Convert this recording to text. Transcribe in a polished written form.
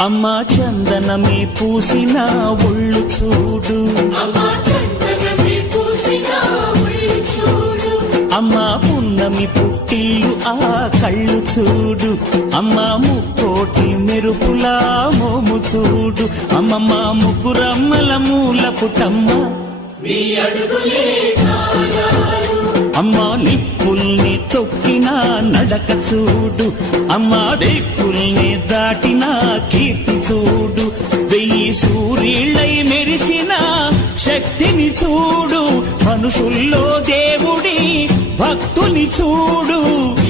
అమ్మా చందనమే పూసిన ఒళ్ళు చూడు, అమ్మా పున్నమి పుట్టిల్లు ఆ కళ్ళు చూడు, అమ్మా ముక్కోటి మెరుపులా మోము చూడు, అమ్మమ్మ ముగ్గురమ్మల మూల పుటమ్మ అమ్మా నిప్పుల్ని తొక్కిన నడక చూడు, అమ్మా దిక్కుల్ని దాటిన కీర్తి చూడు, 1000 సూర్యుళ్ళై మెరిసిన శక్తిని చూడు, మనుషుల్లో దేవుడి భక్తుని చూడు.